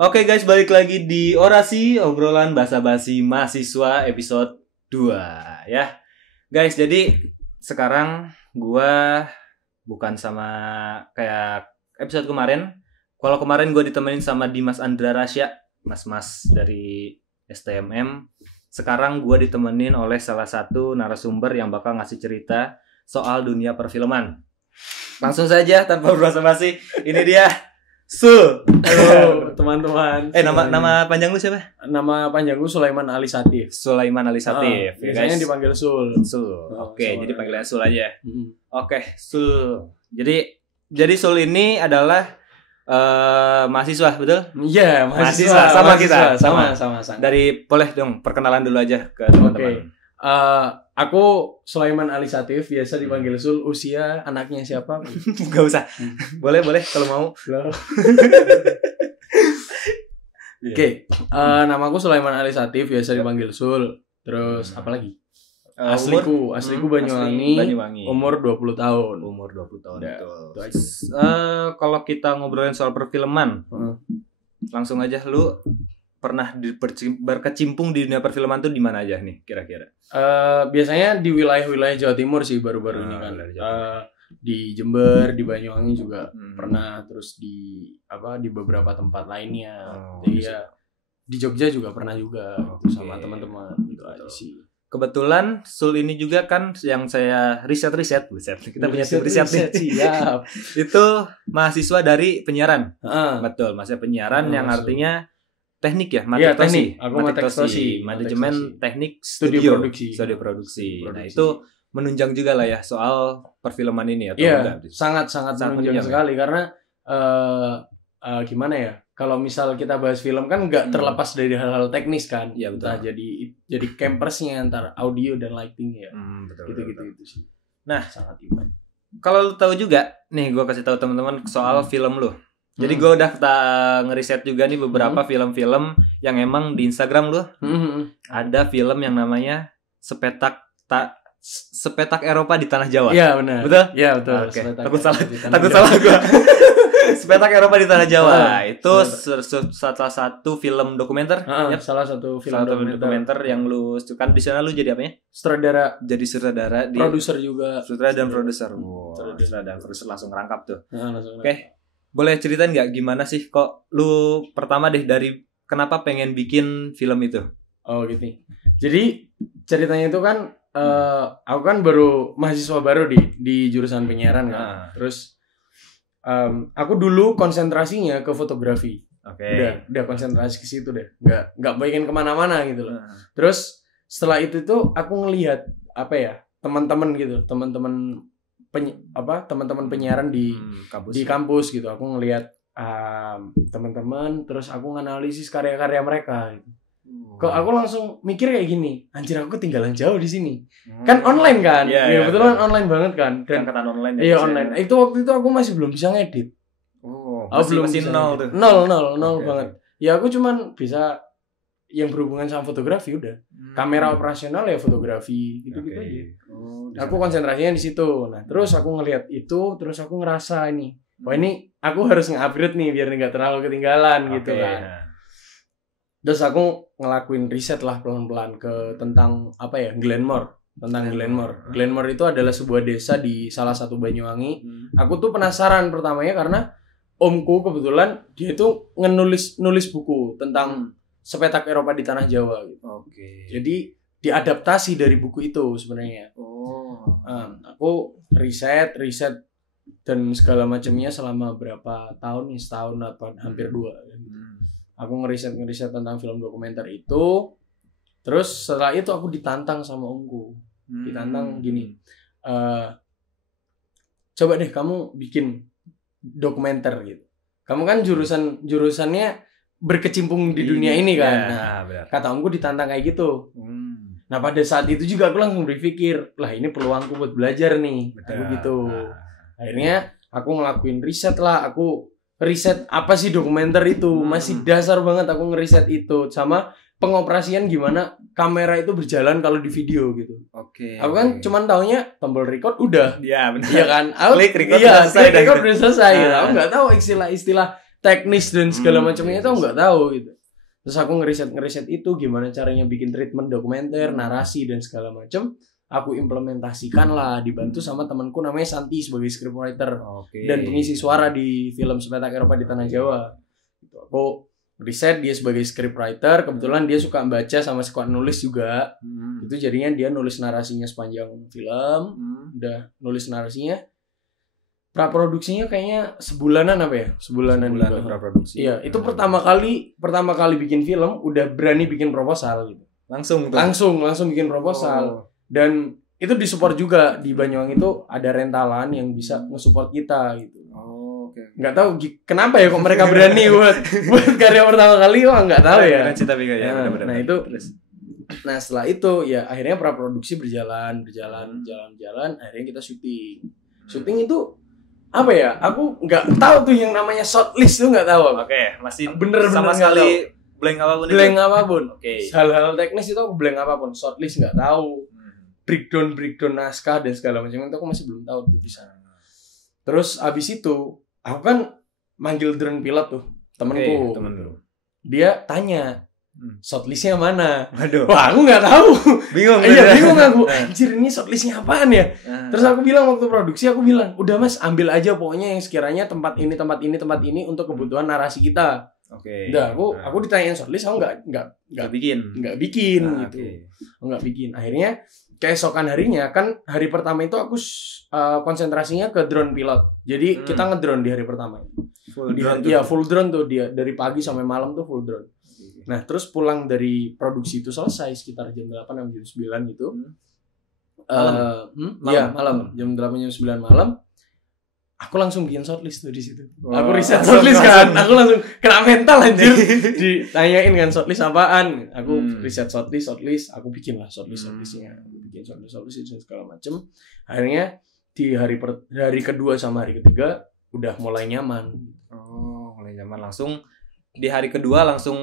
Oke guys, balik lagi di Orasi, obrolan basa-basi mahasiswa episode 2 ya. Guys, jadi sekarang gua bukan sama kayak episode kemarin. Kalau kemarin gua ditemenin sama Dimas Andra Rasya, mas-mas dari STMM. Sekarang gua ditemenin oleh salah satu narasumber yang bakal ngasih cerita soal dunia perfilman. Langsung saja tanpa basa-basi, ini dia Sul. Halo teman-teman. Nama panjang lu siapa? Nama panjang gue Sulaiman Ali Satif. Sulaiman Ali Satif. Biasanya dipanggil Sul. Sul. Oke, jadi panggilnya Sul aja. Mm-hmm. Oke, Sul. Jadi Sul ini adalah mahasiswa, betul? Iya, mahasiswa. Sama kita. Sama. Dari boleh dong perkenalan dulu aja ke teman-teman. Aku Sulaiman Ali Satif, biasa dipanggil Sul. Usia anaknya siapa? Gak usah. Boleh kalau mau. Oke, namaku Sulaiman Ali Satif, biasa dipanggil Sul. Terus apa lagi? Asliku Banyuwangi. Umur 20 tahun. Ya, kalau kita ngobrolin soal perfilman, langsung aja lu pernah berkecimpung di dunia perfilman tuh di mana aja nih kira-kira? Biasanya di wilayah-wilayah Jawa Timur sih baru-baru ini kan. Di Jember, di Banyuwangi juga pernah, terus di beberapa tempat lainnya. Jadi ya di Jogja juga pernah juga sama teman-teman gitu aja sih. Kebetulan Sul ini juga kan yang saya riset. Kita punya tim riset nih. Siap. Itu mahasiswa dari penyiaran. Betul, mahasiswa penyiaran yang artinya teknik ya, teknik. Aku teknik, manajemen teknik studio produksi. Nah, itu menunjang juga lah ya soal perfilman ini atau enggak? Sangat menunjang sekali karena gimana ya? Kalau misal kita bahas film kan nggak terlepas dari hal-hal teknis kan. Iya, betul. Nah, jadi campersnya antara audio dan lighting ya. Betul. Gitu sih. Nah, sangat impact. Kalau lu tahu juga, nih gue kasih tahu teman-teman soal film lu. Jadi gue udah ngeriset juga nih beberapa film-film yang emang di Instagram lu ada film yang namanya Sepetak Eropa di Tanah Jawa. Iya benar. Betul? Iya betul. Okay. Takut salah gue. Sepetak Eropa di Tanah Jawa itu salah satu film dokumenter. Salah satu film dokumenter yang lu kan di sana lu jadi apanya? Sutradara. Jadi sutradara. Produser juga. Sutradara dan produser. Sutradara dan produser langsung rangkap tuh. Oke. Boleh ceritain nggak gimana sih kok lu pertama deh dari kenapa pengen bikin film itu? Oh gitu. Jadi ceritanya itu kan aku kan baru mahasiswa baru di jurusan penyiaran kan. Terus aku dulu konsentrasinya ke fotografi. Udah konsentrasi ke situ deh. Nggak pengen kemana-mana gitu loh. Terus setelah itu tuh aku ngelihat teman-teman penyiaran di kampus gitu. Aku ngelihat teman-teman, terus aku nganalisis karya-karya mereka gitu. Kok aku langsung mikir kayak gini, anjir aku ketinggalan jauh di sini. Kan online kan? Iya, betul kan online banget kan? Dan angkatan online. Iya, online. Waktu itu aku masih belum bisa ngedit. Masih nol tuh. Nol banget. Ya aku cuman bisa yang berhubungan sama fotografi udah. Kamera operasional ya fotografi gitu-gitu aja. Aku konsentrasinya di situ. Nah, terus aku ngelihat itu, terus aku ngerasa ini, wah ini aku harus nge-upgrade nih biar enggak terlalu ketinggalan gitu kan. Terus aku ngelakuin riset lah pelan-pelan ke tentang Glenmore. Glenmore itu adalah sebuah desa di salah satu Banyuwangi. Aku tuh penasaran pertamanya karena omku kebetulan dia itu nulis buku tentang Sepetak Eropa di Tanah Jawa gitu. Jadi diadaptasi dari buku itu sebenarnya. Aku riset dan segala macamnya selama berapa tahun nih, setahun atau hampir 2 gitu. Aku ngeriset tentang film dokumenter itu. Terus setelah itu aku ditantang sama omku. Ditantang gini. Coba deh kamu bikin dokumenter gitu. Kamu kan jurusannya berkecimpung di dunia ini kan. Kata omku ditantang kayak gitu. Nah pada saat itu juga aku langsung berpikir, lah ini peluangku buat belajar nih. Aku gitu. Akhirnya aku ngelakuin riset lah. Aku riset apa sih dokumenter itu. Masih dasar banget aku ngeriset itu. Sama pengoperasian gimana kamera itu berjalan kalau di video gitu. Aku kan cuman taunya tombol record udah. Iya benar. Iya kan. Klik record udah selesai. Record udah selesai. Aku nggak tahu istilah teknis dan segala macamnya itu aku nggak tahu gitu. Terus aku ngeriset itu gimana caranya bikin treatment dokumenter, narasi dan segala macam. Aku implementasikan lah, dibantu sama temanku namanya Santi sebagai scriptwriter dan pengisi suara di film Sepetak Eropa di Tanah Jawa. Gitu. Aku riset dia sebagai scriptwriter, kebetulan dia suka baca sama suka nulis juga. Itu jadinya dia nulis narasinya sepanjang film, udah nulis narasinya. Praproduksinya kayaknya sebulanan apa ya? Sebulanan praproduksi. Iya, itu pertama kali bikin film udah berani bikin proposal gitu. Langsung bikin proposal. Dan itu disupport juga di Banyuwangi itu ada rentalan yang bisa nge-support kita gitu. Nggak tahu kenapa ya kok mereka berani buat karya pertama kali, nggak tahu ya. Nah itu, nah setelah itu ya akhirnya praproduksi berjalan, akhirnya kita syuting itu apa ya? Aku nggak tahu tuh yang namanya shortlist tuh nggak tahu. Masih bener sama sekali blank apapun. Hal-hal teknis itu aku blank apapun, shortlist nggak tahu. Breakdown naskah dan segala macam itu aku masih belum tahu tuh di sana. Terus abis itu aku kan manggil drone pilot tuh temenku. Dia tanya shortlistnya mana? Wah aku nggak tahu. Bingung aku. Anjir ini shortlistnya apaan ya? Terus aku bilang waktu produksi udah mas ambil aja pokoknya yang sekiranya tempat ini untuk kebutuhan narasi kita. Udah aku ditanyain shortlist aku nggak bikin gitu. Aku nggak bikin. Akhirnya keesokan harinya kan hari pertama itu aku konsentrasinya ke drone pilot. Jadi kita ngedrone di hari pertama. Full drone tuh dia dari pagi sampai malam tuh full drone. Nah, terus pulang dari produksi itu selesai sekitar jam 8 atau jam 9 gitu. Malam. Jam 8 jam 9 malam. Aku langsung bikin shortlist tuh di situ. Aku riset shortlist kan. Aku langsung kena mental anjir. Ditanyain kan shortlist apaan. Aku riset shortlist, aku bikin lah shortlistnya. Bikin shortlist segala macem. Akhirnya di hari kedua sama hari ketiga udah mulai nyaman. Mulai nyaman langsung di hari kedua langsung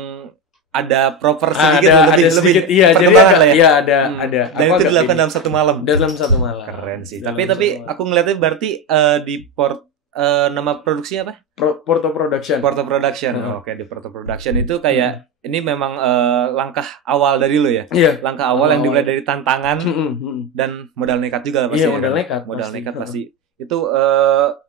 ada proper sedikit. Iya, jadi ada. Dan itu dilakukan dalam satu malam. Keren sih. Tapi aku ngeliatnya berarti di nama produksinya apa? Porto Production. Di Porto Production itu kayak ini memang langkah awal dari lo ya. Iya. Langkah awal yang dimulai dari tantangan dan modal nekat juga pasti. Iya, modal nekat pasti. Itu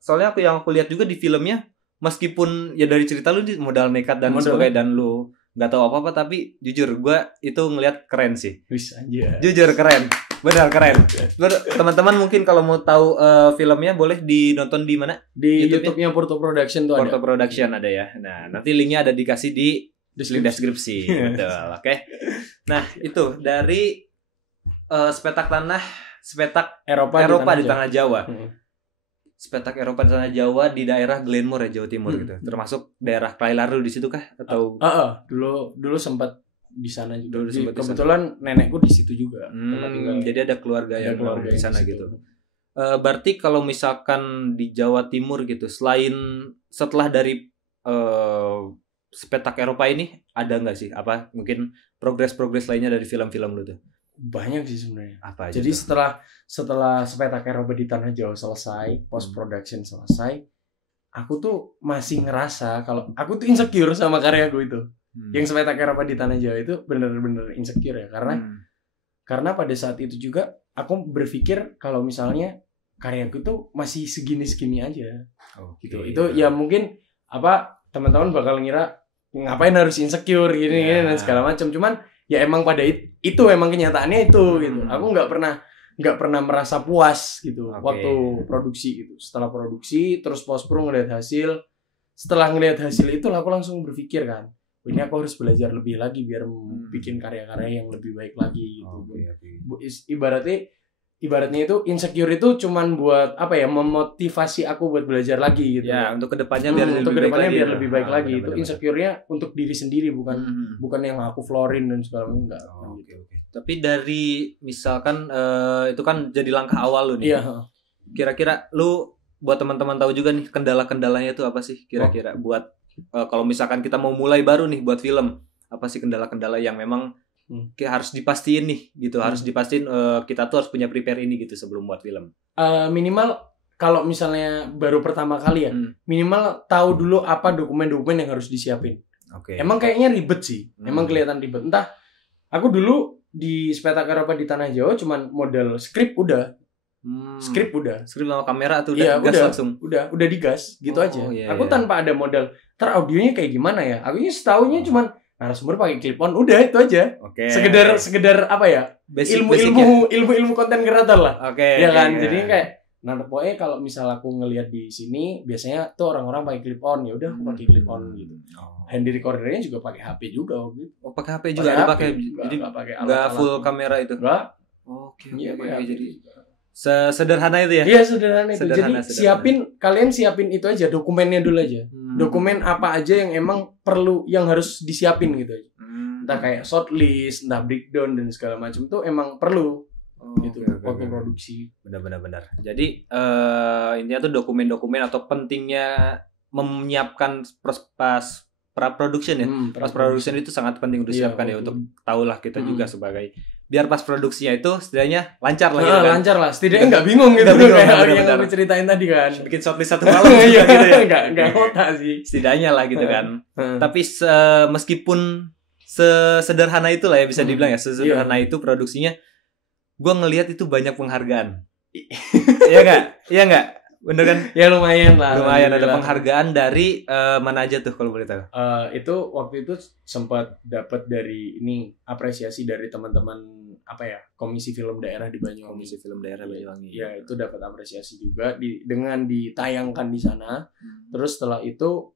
soalnya aku lihat juga di filmnya, meskipun ya dari cerita lu di modal nekat dan sebagainya dan lu nggak tahu apa-apa, tapi jujur gue itu ngelihat keren sih. Jujur keren, benar keren. Teman-teman mungkin kalau mau tahu filmnya boleh dinonton di mana? Di YouTube-nya Porto Production tuh Porto Production ada ya. Nah nanti linknya ada dikasih di deskripsi. Betul, oke. Nah itu dari Sepetak Eropa di Tanah Jawa. Sepetak Eropa di Tanah Jawa di daerah Glenmore ya, Jawa Timur gitu. Termasuk daerah Klailaru di situ kah atau dulu sempat di sana juga. Kebetulan nenekku di situ juga. Jadi ada keluarga yang di sana gitu. Berarti kalau misalkan di Jawa Timur gitu, setelah dari Sepetak Eropa ini ada nggak sih mungkin progres lainnya dari film-film lu tuh? Banyak sih sebenarnya. Jadi setelah Sepetak Eropa di Tanah Jawa selesai, post production selesai, aku tuh masih ngerasa kalau aku tuh insecure sama karyaku itu. Yang Sepetak Eropa di Tanah Jawa itu bener-bener insecure ya, karena pada saat itu juga aku berpikir kalau misalnya karyaku tuh masih segini aja. Gitu. Itu ya mungkin teman-teman bakal ngira ngapain harus insecure gini dan segala macam. Cuman ya emang pada itu emang kenyataannya itu gitu. Aku nggak pernah merasa puas gitu waktu produksi gitu. Setelah produksi terus post pro ngelihat hasil. Setelah ngelihat hasil itu aku langsung berpikir kan, ini aku harus belajar lebih lagi biar bikin karya-karya yang lebih baik lagi gitu. Ibaratnya itu insecure itu cuman buat memotivasi aku buat belajar lagi gitu. Ya, untuk kedepannya biar lebih baik lagi. Itu insecure-nya untuk diri sendiri bukan yang aku florin dan segala macam enggak. Tapi dari misalkan itu kan jadi langkah awal lu nih. Iya. Kira-kira lu buat teman-teman tahu juga nih kendala-kendalanya itu apa sih kira-kira buat kalau misalkan kita mau mulai baru nih buat film, apa sih kendala-kendala yang memang harus dipastiin nih gitu, harus dipastiin kita tuh harus punya prepare ini gitu sebelum buat film. Minimal kalau misalnya baru pertama kali ya, minimal tahu dulu apa dokumen-dokumen yang harus disiapin. Emang kayaknya ribet sih. Emang kelihatan ribet. Entah, aku dulu di Spetak Eropa di Tanah Jawa cuman modal skrip udah. Skrip sama kamera tuh udah gas langsung. Udah digas gitu aja. Iya, aku tanpa ada modal. Audionya kayak gimana ya? Aku ini setaunya cuman narasumber pakai clip on, udah itu aja. Sekedar apa ya? Ilmu konten kreator lah. Ya kan? Jadi kayak pokoknya kalau misal aku ngelihat di sini biasanya tuh orang-orang pakai clip on, ya udah aku pakai clip on gitu. Handy recordernya juga pakai HP juga gitu. Pakai HP juga ada pakai. Jadi enggak full kamera itu. Enggak. Jadi sederhana itu ya? Iya, sederhana itu. Jadi kalian siapin itu aja, dokumennya dulu aja. Dokumen apa aja yang emang perlu, yang harus disiapin gitu aja. Entah kayak shortlist, entah breakdown dan segala macam tuh emang perlu. Gitu waktu produksi. Benar. Jadi intinya tuh dokumen-dokumen atau pentingnya menyiapkan pas pra-production ya. Pas production itu sangat penting untuk disiapkan ya, untuk tahulah kita juga sebagai, biar pas produksinya itu setidaknya lancar lah gitu kan. Lancar lah, setidaknya nggak bingung gitu kayak yang aku ceritain tadi kan. Bikin shortlist satu malam juga gitu ya. Nggak otak sih. Setidaknya lah gitu kan. Tapi meskipun sesederhana itulah ya, bisa dibilang ya, sesederhana itu produksinya, gue ngelihat itu banyak penghargaan. Iya nggak? Bener kan? Ya lumayan lah. Lumayan ada penghargaan dari mana aja tuh kalau boleh tahu? Itu waktu itu sempat dapat dari ini, apresiasi dari teman-teman Komisi Film Daerah di Banyuwangi. Komisi Film Daerah Banyuwangi. Ya, itu dapat apresiasi juga dengan ditayangkan di sana. Terus setelah itu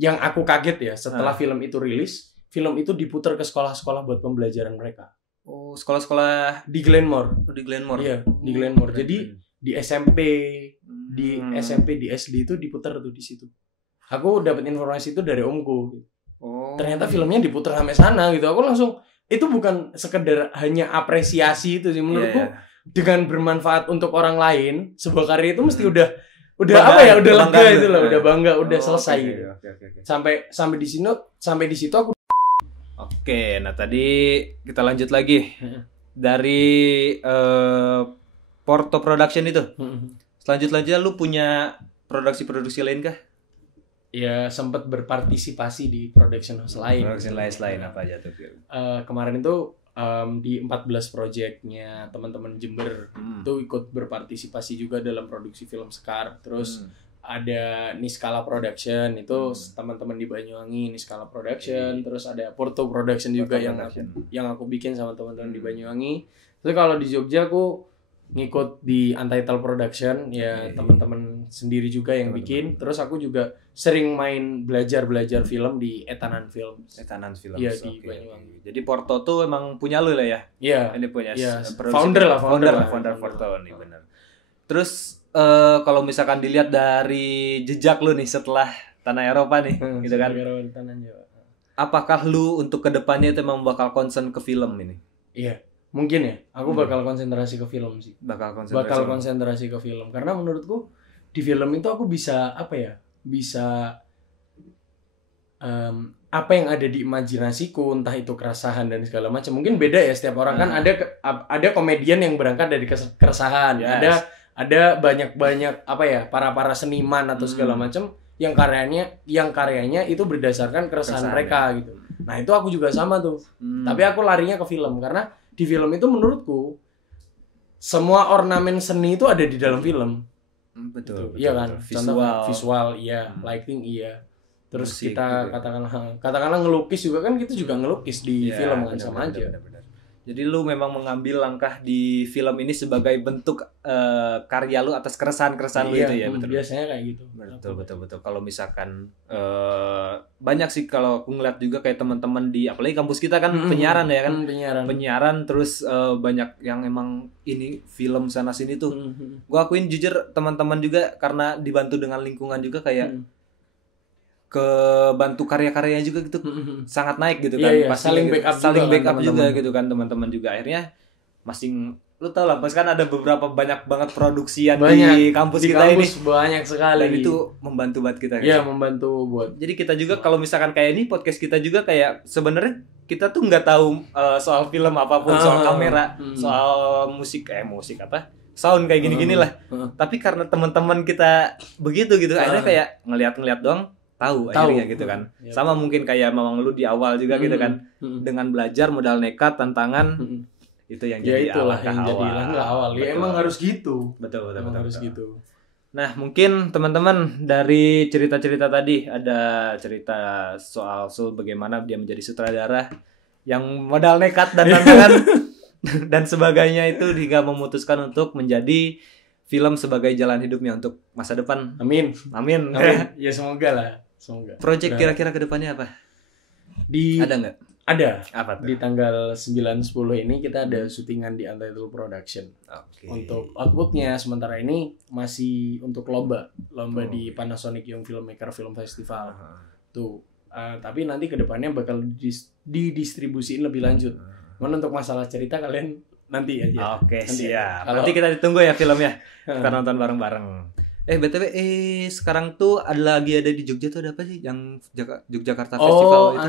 yang aku kaget ya, setelah film itu rilis, film itu diputar ke sekolah-sekolah buat pembelajaran mereka. Oh, sekolah-sekolah di Glenmore. Di Glenmore. Iya, di Glenmore. Jadi di SMP, di SD itu diputar tuh di situ. Aku dapat informasi itu dari omku. Ternyata filmnya diputar sampai sana gitu. Aku langsung, itu bukan sekedar hanya apresiasi itu sih menurutku. Dengan bermanfaat untuk orang lain, sebuah karya itu mesti udah bangga, udah lega itu lah, udah bangga, udah selesai gitu. Sampai di situ aku. Oke, nah tadi kita lanjut lagi dari Porto Production itu. Selanjutnya lu punya produksi lain kah? Ya, sempat berpartisipasi di production house lain. Production lain apa aja tuh? Kemarin itu di 14 projectnya teman-teman Jember itu ikut berpartisipasi juga dalam produksi film Sekar. Terus ada Niskala Production, itu teman-teman di Banyuwangi, Niskala Production. Terus ada Porto Production juga yang aku bikin sama teman-teman di Banyuwangi. Terus kalau di Jogja aku ngikut di Untitled Production, ya teman-teman sendiri juga yang bikin. Terus aku juga sering main belajar film di Etanan Film. Iya, di Banyuwangi. Jadi Porto tuh emang punya lu lah ya? Iya. Ini punya founder Porto nih, benar. Terus kalau misalkan dilihat dari jejak lu nih setelah Tanah Eropa nih, gitu kan? Tanah Jawa. Apakah lu untuk kedepannya itu emang bakal concern ke film ini? Iya. Mungkin ya, aku bakal konsentrasi ke film sih. Bakal konsentrasi ke film. Karena menurutku di film itu aku bisa apa yang ada di imajinasiku, entah itu keresahan dan segala macam. Mungkin beda ya setiap orang kan, ada komedian yang berangkat dari keresahan. Yes. Ada banyak para seniman atau segala macam yang karyanya itu berdasarkan keresahan mereka gitu. Nah, itu aku juga sama tuh. Tapi aku larinya ke film karena di film itu menurutku semua ornamen seni itu ada di dalam film. Betul. Iya kan? Visual iya, lighting iya. Terus musik, kita katakanlah ngelukis juga kan, kita juga ngelukis di film kan, sama aja. Benar. Jadi lu memang mengambil langkah di film ini sebagai bentuk karya lu atas keresahan lu itu ya, betul. Biasanya kayak gitu. Betul. Kalau misalkan banyak sih kalau aku ngeliat juga kayak teman-teman di apalagi kampus kita kan penyiaran ya kan. Penyiaran terus banyak yang emang ini film sana sini tuh. Gua akuin jujur teman-teman juga karena dibantu dengan lingkungan juga kayak kebantu karya-karyanya juga gitu sangat naik gitu kan. Pasti saling backup juga gitu kan teman-teman juga akhirnya lu tau lah pas kan ada banyak banget produksian di kampus kita ini banyak sekali dan itu membantu buat kita. Iya, membantu buat. Jadi kita juga kalau misalkan kayak ini podcast kita juga kayak sebenarnya kita tuh nggak tahu soal film apapun, soal kamera, soal musik sound kayak gini-gini lah. Tapi karena teman-teman kita begitu gitu, akhirnya kayak ngeliat-ngeliat doang tahu akhirnya gitu kan. Sama mungkin kayak Mamang lu di awal juga gitu kan. Dengan belajar modal nekat, tantangan itu yang jadi awal. Ya emang harus gitu. Betul. Harus gitu. Nah, mungkin teman-teman dari cerita-cerita tadi ada cerita soal bagaimana dia menjadi sutradara yang modal nekat dan tantangan dan sebagainya itu hingga memutuskan untuk menjadi film sebagai jalan hidupnya untuk masa depan. Amin. Ya semoga lah. Project kira-kira ke depannya apa? Ada nggak? Ada. Apa tuh? Di tanggal 9-10 ini kita ada syutingan di Untitled Production. Untuk outputnya sementara ini masih untuk lomba di Panasonic Young Filmmaker Film Festival. Tuh. Tapi nanti kedepannya bakal didistribusiin lebih lanjut. Cuman untuk masalah cerita kalian nanti aja. Oke, siap. Nanti kita ditunggu ya filmnya. Kita nonton bareng-bareng. BTW sekarang tuh ada di Jogja tuh ada apa sih yang Yogyakarta Festival itu?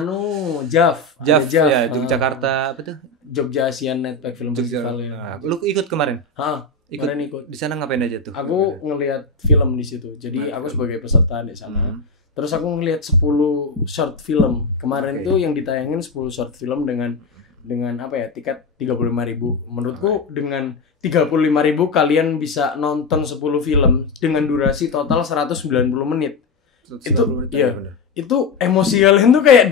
JAF ya, Yogyakarta apa tuh? Jogja Asian Netpack Film Festival ya. Lu ikut kemarin? Ikut. Di sana ngapain aja tuh? Aku ngelihat film di situ. Jadi aku sebagai peserta di sana. Terus aku ngelihat 10 short film. Kemarin tuh yang ditayangin 10 short film dengan apa ya? Tiket 35.000. Menurutku dengan 35.000 kalian bisa nonton 10 film dengan durasi total 190 menit. Itu emosi kalian tuh kayak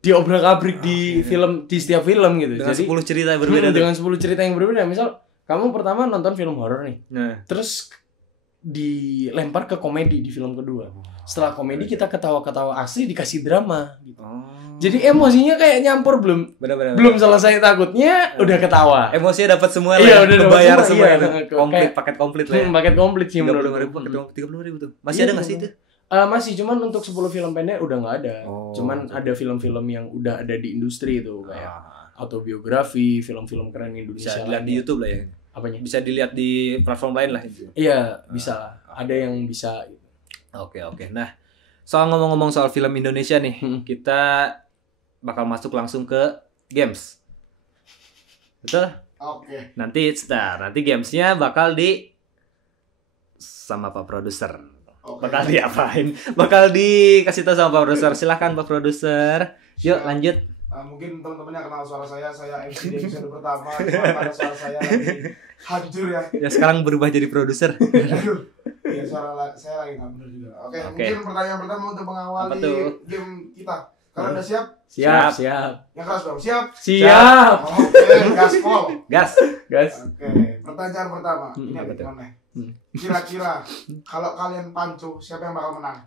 diobrak-abrik di film, di setiap film gitu. Dengan jadi 10 cerita berbeda. Dengan 10 cerita yang berbeda. Misal kamu pertama nonton film horor nih. Terus dilempar ke komedi di film kedua. Setelah komedi kita ketawa-ketawa asli dikasih drama gitu. Jadi emosinya kayak nyampur belum selesai takutnya udah ketawa. Emosinya dapat semua lah. Iya, udah bayar semua. Paket komplit lah. Paket komplit sih menurut 30.000 tuh. Masih ada enggak sih itu? Masih, cuman untuk 10 film pendek udah enggak ada. Cuman ada film-film yang udah ada di industri itu kayak autobiografi, film-film keren Indonesia. Bisa dilihat di YouTube lah ya. Apanya? Bisa dilihat di platform lain lah itu. Iya, bisa lah. Ada yang bisa. Oke. Nah, soal ngomong-ngomong soal film Indonesia nih, kita bakal masuk langsung ke games. Betul? Oke. Nanti gamesnya bakal sama Pak Produser. Bakal diapain? Bakal dikasih tahu sama Pak Produser. Silakan Pak Produser. Yuk lanjut. Mungkin teman-teman yang kenal suara saya MC di episode pertama, pada suara saya lagi hancur ya. Ya sekarang berubah jadi produser. Aduh, ya suara saya lagi nggak benar juga. Oke. Mungkin pertanyaan pertama untuk mengawali game kita. Kalian udah siap? Siap. Yang keras dong, siap? Siap. Oke, gaspol. Gas. Oke, pertanyaan pertama. Ini apa gimana? Kira-kira kalau kalian pancu, siapa yang bakal menang?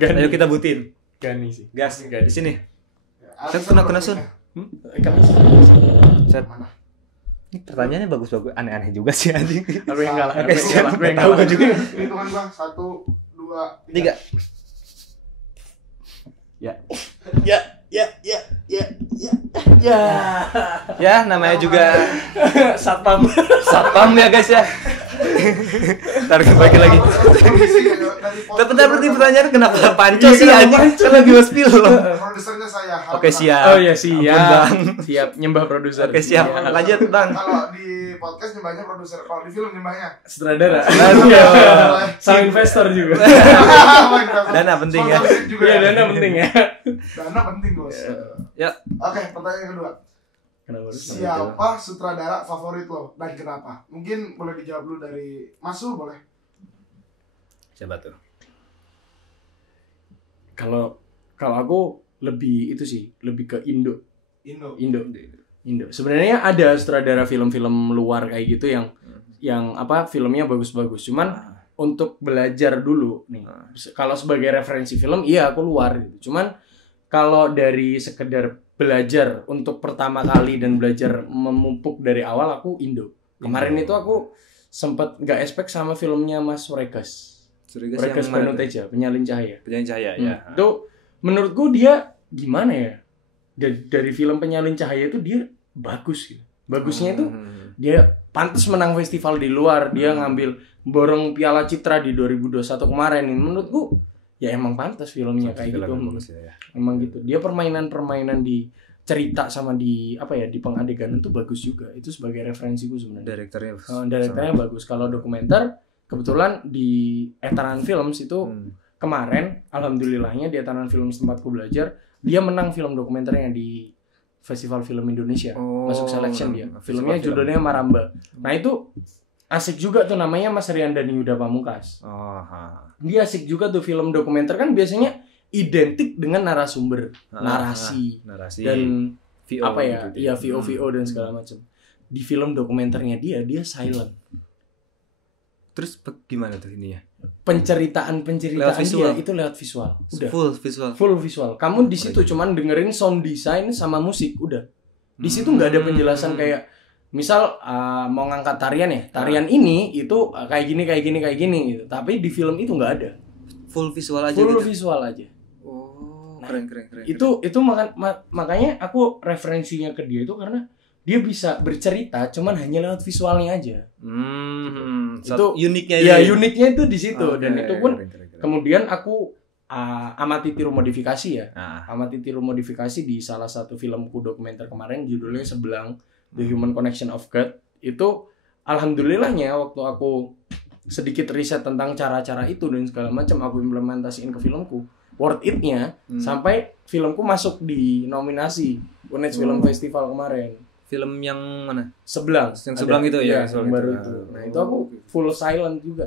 Ayo kita butin. Gani sih. Gas. Di sini. Kena Sun. Set. Ini pertanyaannya bagus-bagus, aneh-aneh juga sih anjing. Aku yang kalah. Oke, siap. Aku yang kalah juga. Hitungan gua 1, 2, 3. Ya, namanya juga satpam ya guys ya. Ntar bagi lagi. Bentar pertanyaan kenapa panco sih anjing? Kan lagi spill loh. Produsernya saya. Oke, siap. Oh ya siap. Siap nyembah produser. Oke, siap. Lanjut, Bang. Kalau di podcast nyembahnya produser, kalau di film nyembahnya sutradara. Sang investor juga. Dana penting ya. Iya, dana penting ya. Dana penting, Bos. Ya. Oke, pertanyaan kedua. Siapa sutradara favorit lo dan kenapa? Mungkin boleh dijawab dulu dari Masul, boleh? Siapa tuh? Kalau aku lebih itu sih, lebih ke Indo. Sebenarnya ada sutradara film-film luar kayak gitu yang apa filmnya bagus-bagus. Cuman untuk belajar dulu nih. Kalau sebagai referensi film, iya aku luar gitu. Cuman kalau dari sekedar belajar untuk pertama kali dan belajar memupuk dari awal, aku Indo. Kemarin itu aku sempat nggak expect sama filmnya Mas Suregas Banuteja, Penyalin Cahaya ya. Itu menurutku dia gimana ya, dari film Penyalin Cahaya itu dia bagus gitu. Bagusnya itu dia pantas menang festival di luar. Dia ngambil borong Piala Citra di 2021 kemarin. Menurutku ya emang pantas filmnya kayak gitu. Emang gitu. Dia permainan di cerita sama di di pengadegan itu bagus juga. Itu sebagai referensiku sebenarnya. Direkturnya bagus. Kalau dokumenter kebetulan di Etanan Films itu kemarin alhamdulillahnya di Etanan Films tempatku belajar dia menang film dokumenternya di Festival Film Indonesia. Masuk selection dia. Filmnya judulnya Maramba. Nah itu asik juga tuh, namanya Mas Rian dan Yuda Pamungkas. Dia asik juga tuh, film dokumenter kan biasanya identik dengan narasumber, narasi dan VO gitu. Iya VO dan segala macam. Di film dokumenternya dia silent. Terus gimana tuh ininya? Penceritaan dia itu lewat visual. Udah. Full visual. Kamu di situ cuman dengerin sound design sama musik, udah. Di situ nggak ada penjelasan kayak misal mau ngangkat tarian ya. Tarian ini itu kayak gini gitu. Tapi di film itu nggak ada. Full visual aja Full gitu. visual aja. Keren. Itu makanya aku referensinya ke dia itu karena dia bisa bercerita cuman hanya lewat visualnya aja. Itu uniknya. Ya uniknya itu di situ. Dan itu pun kemudian aku amati tiru modifikasi ya. Amati tiru modifikasi di salah satu filmku dokumenter kemarin judulnya Sebelang, The Human Connection of God. Itu alhamdulillahnya waktu aku sedikit riset tentang cara-cara itu dan segala macam aku implementasiin ke filmku. Worth it-nya sampai filmku masuk di nominasi Unes Film Festival kemarin. Film yang mana? Sebelang. Yang Sebelang itu ya. Yang baru itu. Nah itu aku full silent juga.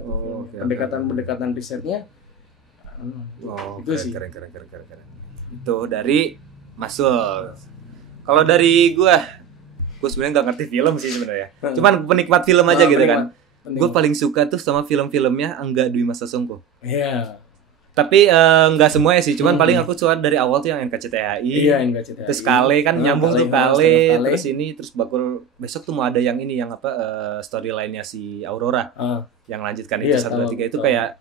Pendekatan risetnya. Itu sih. Keren. Itu dari Masul. Kalau dari gue sebenarnya nggak ngerti film sih sebenarnya. Cuman penikmat film aja gitu kan. Gue paling suka tuh sama film-filmnya Angga Dwi Masa Songko. Iya. Tapi nggak semuanya sih, cuman paling aku suka dari awal tuh yang NKCTHI. Iya, NKCTHI. Terus Kale kan nyambung tuh Kale, terus ini terus bakul besok tuh mau ada yang ini yang storyline-nya si Aurora. Yang lanjutkan itu 1 2 3 itu kayak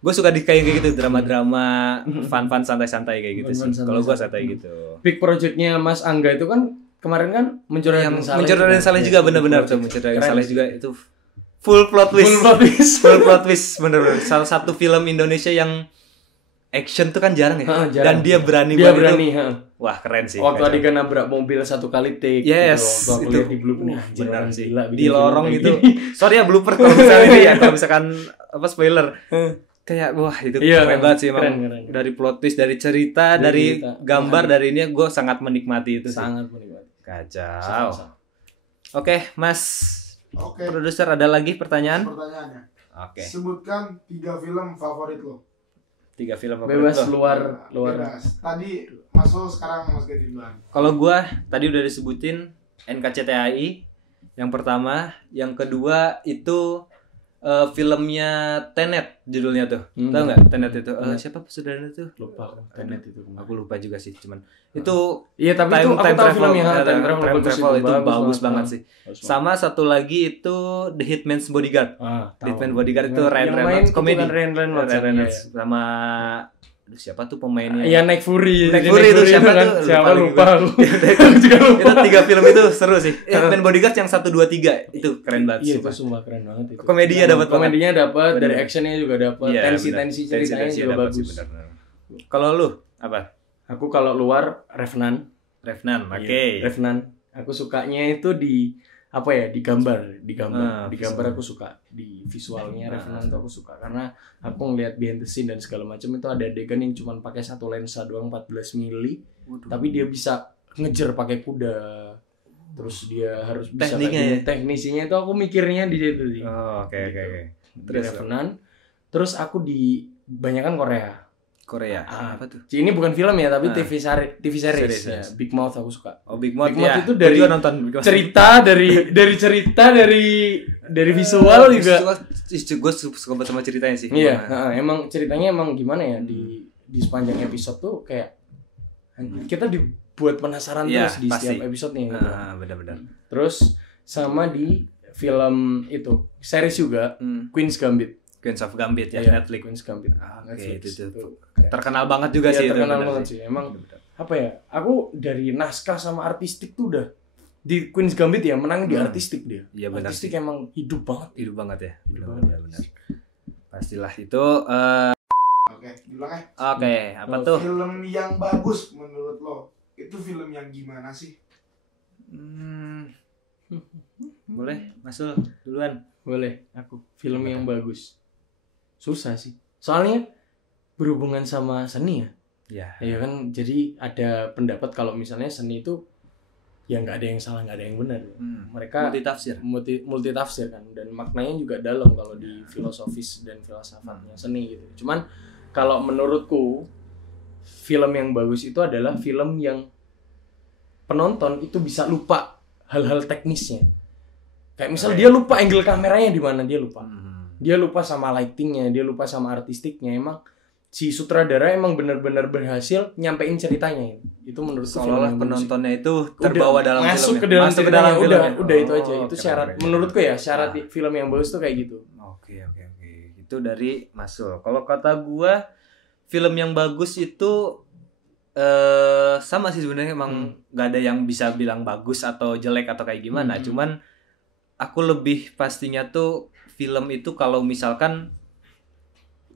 gue suka di kayak gitu drama-drama fun-fun santai-santai kayak gitu sih. Kalau gue santai gitu. Big project-nya Mas Angga itu kan kemarin kan Mencuri Raden Saleh juga benar-benar tuh Mencuri Raden Saleh juga itu full plot twist bener-bener. Salah satu film Indonesia yang action tuh kan jarang ya. Dan dia berani. Wah, keren sih. Waktu adegan nabrak mobil 1 kali take. Yes, gitu. Waktu lihat di blooper. Benar sih. Di lorong itu. Sorry ya blooper kalau misalnya ini ya, kalau misalkan spoiler. Kayak wah itu keren banget sih emang. Keren. Dari plot twist, dari cerita, dari gambar, dari ini gue sangat menikmati itu sih. Sangat menikmati. Kacau. Oke, Mas. Produser ada lagi pertanyaan? Pertanyaannya. Oke. Sebutkan 3 film favorit lo. 3 film favorit bebas lo. luar. Bebas. Tadi masuk sekarang Mas Gadi duluan. Kalau gua tadi udah disebutin NKCTHI yang pertama, yang kedua itu filmnya Tenet judulnya tuh. Tahu enggak Tenet itu? Siapa saudaranya tuh? Lupa Tenet itu. Aku lupa juga sih, cuman itu iya tapi itu aku tahu filmnya Time Travel itu bagus banget sih. Sama satu lagi itu The Hitman's Bodyguard. The Hitman's Bodyguard itu Ryan Reynolds komedi. Ryan Reynolds sama siapa tuh pemainnya? Iya, Nick Fury itu siapa kan? tuh? Siapa lupa. Itu 3 film itu seru sih. Hitman Bodyguard yang 1 2 3 itu keren banget. Iya, itu sumpah keren banget itu. Komedinya dapat, dari actionnya juga dapat, tensi ceritanya juga bagus. Kalau lu apa? Aku kalau luar Revenant, oke. Revenant. Aku sukanya itu di gambar aku suka, di visualnya Revenant aku suka karena aku ngelihat behind the scene dan segala macam itu ada adegan yang cuma pakai 1 lensa doang 14 mili, tapi dia bisa ngejar pakai kuda, terus dia harus bisa teknisinya itu aku mikirnya di situ sih. Oke. Terus Revenant, terus aku di banyakan Korea. Apa tuh? Ini bukan film ya, tapi TV series ya. Big Mouth aku suka. Big Mouth ya. Itu dari cerita dari visual juga. Gue suka banget sama ceritanya sih. Iya, emang ceritanya emang gimana ya di sepanjang episode tuh kayak kita dibuat penasaran terus di setiap episode nih. Gitu. Benar-benar. Terus sama di film itu series juga Queen's Gambit ya, Netflix. Queen's Gambit. Netflix. Itu terkenal banget juga sih. Terkenal banget sih. Emang apa ya? Aku dari naskah sama artistik tuh udah di Queen's Gambit ya menang di artistik dia. Iya benar. Artistik emang hidup banget ya. Benar. Pastilah itu. Oke, bilang Oke, apa tuh? Film yang bagus menurut lo itu itu film yang gimana sih? Boleh, Masul duluan. Boleh, aku. Film yang bagus. Susah sih. Soalnya berhubungan sama seni ya. Ya. Ya kan, jadi ada pendapat kalau misalnya seni itu ya nggak ada yang salah, nggak ada yang benar. Mereka multi tafsir kan, dan maknanya juga dalam kalau di filosofis dan filsafatnya seni gitu. Cuman kalau menurutku film yang bagus itu adalah film yang penonton itu bisa lupa hal-hal teknisnya. Kayak misal dia lupa angle kameranya di mana, dia lupa. Dia lupa sama lightingnya, dia lupa sama artistiknya. Emang si sutradara emang benar-benar berhasil nyampein ceritanya. Itu menurutku seolah penontonnya itu terbawa dalam masuk filmnya. Masuk ke dalam ceritanya. Udah itu aja. Itu syarat menurutku ya, syarat film yang bagus tuh kayak gitu. Oke. Itu dari Masul. Kalau kata gua film yang bagus itu sama sih sebenarnya, emang nggak ada yang bisa bilang bagus atau jelek atau kayak gimana. Cuman aku lebih pastinya tuh film itu kalau misalkan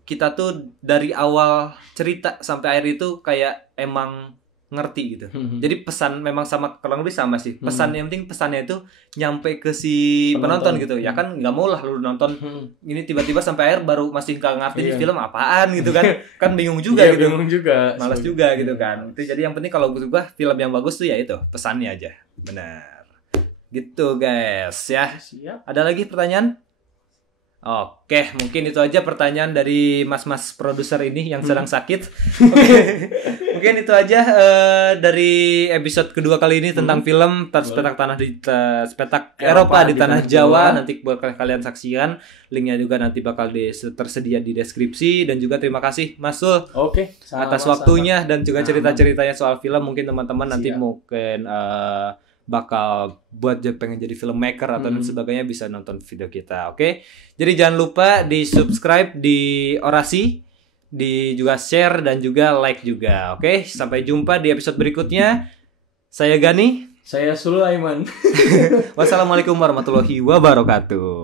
kita tuh dari awal cerita sampai akhir itu kayak emang ngerti gitu. Jadi pesan memang sama, kurang lebih sama sih. Pesan yang penting pesannya itu nyampe ke si penonton gitu. Ya kan nggak mau lah lu nonton ini tiba-tiba sampai akhir baru masih nggak ngerti ini film apaan gitu kan. Kan bingung juga gitu. Bingung juga. Malas juga gitu kan. Itu jadi yang penting kalau menurut gua film yang bagus tuh ya itu pesannya aja. Benar. Gitu guys ya. Siap. Ada lagi pertanyaan? Oke, mungkin itu aja pertanyaan dari mas-mas produser ini yang sedang sakit. Oke. Mungkin itu aja dari episode kedua kali ini tentang film Spetak Tanah di Spetak Eropa di Tanah Jawa. Nanti bakal kalian saksikan. Linknya juga nanti bakal tersedia di deskripsi. Dan juga terima kasih Mas Sul atas waktunya dan juga cerita-ceritanya soal film. Mungkin teman-teman nanti mungkin bakal pengen jadi filmmaker atau sebagainya bisa nonton video kita. Oke. Jadi jangan lupa di subscribe di Orasi, di juga share dan juga like juga. Oke. Sampai jumpa di episode berikutnya. Saya Gani, saya Sulaiman. Wassalamualaikum warahmatullahi wabarakatuh.